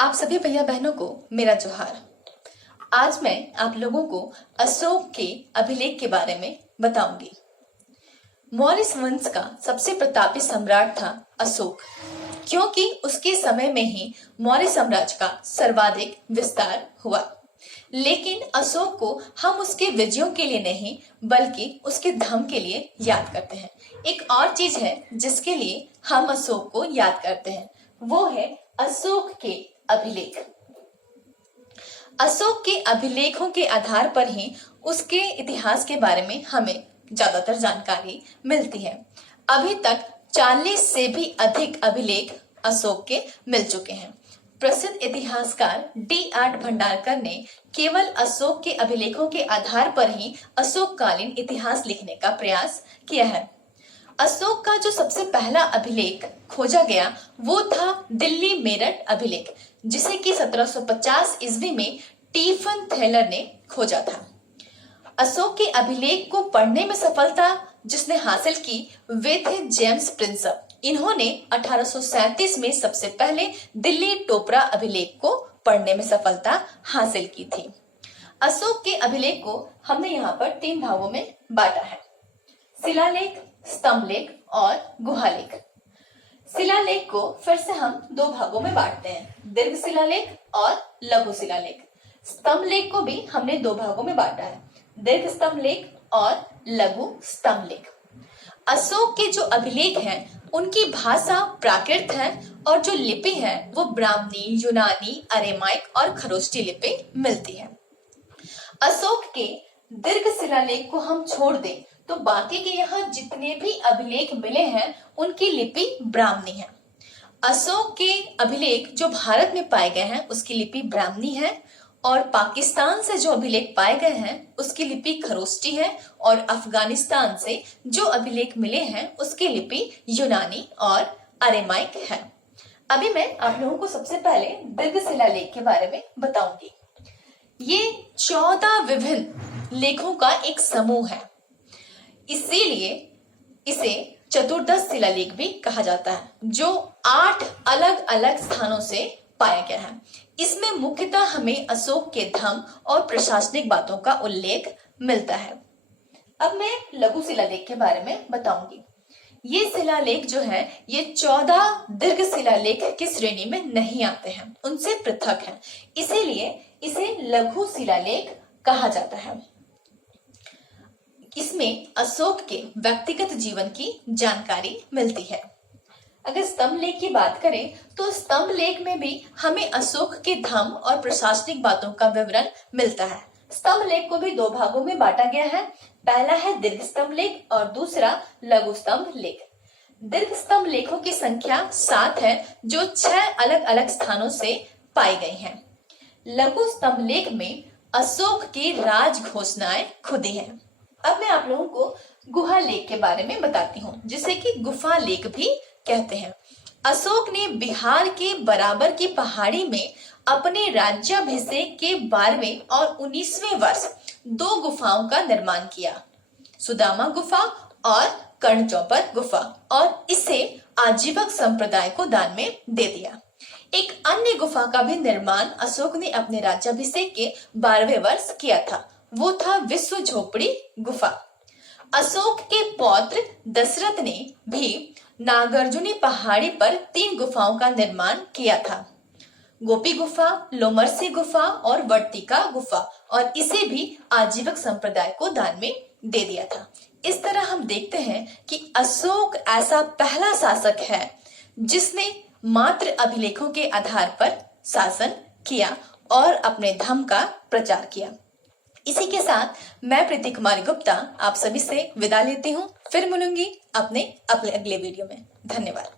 आप सभी भैया बहनों को मेरा जोहार। आज मैं आप लोगों को अशोक के अभिलेख के बारे में बताऊंगी। मौर्य वंश का सबसे प्रतापी सम्राट था अशोक, क्योंकि उसके समय में ही मौर्य साम्राज्य का सर्वाधिक विस्तार हुआ। लेकिन अशोक को हम उसके विजयों के लिए नहीं बल्कि उसके धर्म के लिए याद करते हैं। एक और चीज है जिसके लिए हम अशोक को याद करते हैं, वो है अशोक के अभिलेख। अशोक के अभिलेखों के आधार पर ही उसके इतिहास के बारे में हमें ज्यादातर जानकारी मिलती है। अभी तक 40 से भी अधिक अभिलेख अशोक के मिल चुके हैं। प्रसिद्ध इतिहासकार D.R. भंडारकर ने केवल अशोक के अभिलेखों के आधार पर ही अशोककालीन इतिहास लिखने का प्रयास किया है। अशोक का जो सबसे पहला अभिलेख खोजा गया वो था दिल्ली मेरठ अभिलेख, जिसे कि 1750 ईस्वी में स्टीफन थेलर ने खोजा था। अशोक के अभिलेख को पढ़ने में सफलता जिसने हासिल की वे थे जेम्स प्रिंसप। इन्होंने 1837 में सबसे पहले दिल्ली टोपरा अभिलेख को पढ़ने में सफलता हासिल की थी। अशोक के अभिलेख को हमने यहाँ पर 3 भागों में बांटा है: शिलालेख, स्तंभलेख और गुहालेख। शिलालेख को फिर से हम 2 भागों में बांटते हैं, दीर्घ शिलालेख और लघु शिलालेख। स्तंभलेख को भी हमने 2 भागों में बांटा है, दीर्घ स्तंभलेख और लघु स्तंभलेख। अशोक के जो अभिलेख हैं उनकी भाषा प्राकृत है और जो लिपि है वो ब्राह्मणी, यूनानी, अरेमाइक और खरोष्टी लिपि मिलती है। अशोक के दीर्घ शिलालेख को हम छोड़ दें तो बाकी के यहाँ जितने भी अभिलेख मिले हैं उनकी लिपि ब्राह्मणी है। अशोक के अभिलेख जो भारत में पाए गए हैं उसकी लिपि ब्राह्मणी है और पाकिस्तान से जो अभिलेख पाए गए हैं उसकी लिपि खरोष्टी है और अफगानिस्तान से जो अभिलेख मिले हैं उसकी लिपि यूनानी और अरेमाइक है। अभी मैं आप लोगों को सबसे पहले दीर्घ शिलालेख के बारे में बताऊंगी। ये 14 विभिन्न लेखों का एक समूह है, इसीलिए इसे चतुर्दश शिलालेख भी कहा जाता है, जो 8 अलग अलग स्थानों से पाया गया है। इसमें मुख्यतः हमें अशोक के धर्म और प्रशासनिक बातों का उल्लेख मिलता है। अब मैं लघु शिलालेख के बारे में बताऊंगी। ये शिलालेख जो है ये 14 दीर्घ शिलालेख की श्रेणी में नहीं आते हैं, उनसे पृथक है, इसीलिए इसे लघु शिलालेख कहा जाता है। इसमें अशोक के व्यक्तिगत जीवन की जानकारी मिलती है। अगर स्तंभलेख की बात करें तो स्तंभलेख में भी हमें अशोक के धर्म और प्रशासनिक बातों का विवरण मिलता है। स्तंभलेख को भी 2 भागों में बांटा गया है, पहला है दीर्घ स्तंभलेख और दूसरा लघु स्तंभलेख। दीर्घ स्तंभलेखों की संख्या 7 है, जो 6 अलग अलग स्थानों से पाई गई हैं। लघु स्तंभलेख में अशोक की राज घोषणाएं खुदी हैं। अब मैं आप लोगों को गुहालेख के बारे में बताती हूँ, जिसे कि गुफा लेख भी कहते हैं। अशोक ने बिहार के बराबर की पहाड़ी में अपने राज्याभिषेक के 12वें और 19वें वर्ष 2 गुफाओं का निर्माण किया, सुदामा गुफा और कर्णचौपर गुफा, और इसे आजीवक संप्रदाय को दान में दे दिया। एक अन्य गुफा का भी निर्माण अशोक ने अपने राज्याभिषेक के 12वें वर्ष किया था, वो था विश्व झोपड़ी गुफा। अशोक के पौत्र दशरथ ने भी नागार्जुनी पहाड़ी पर 3 गुफाओं का निर्माण किया था, गोपी गुफा, लोमरसी गुफा और वर्तिका गुफा, और इसे भी आजीवक संप्रदाय को दान में दे दिया था। इस तरह हम देखते हैं कि अशोक ऐसा पहला शासक है जिसने मात्र अभिलेखों के आधार पर शासन किया और अपने धर्म का प्रचार किया। इसी के साथ मैं प्रीति कुमारी गुप्ता आप सभी से विदा लेती हूँ। फिर मिलूंगी अपने अगले वीडियो में। धन्यवाद।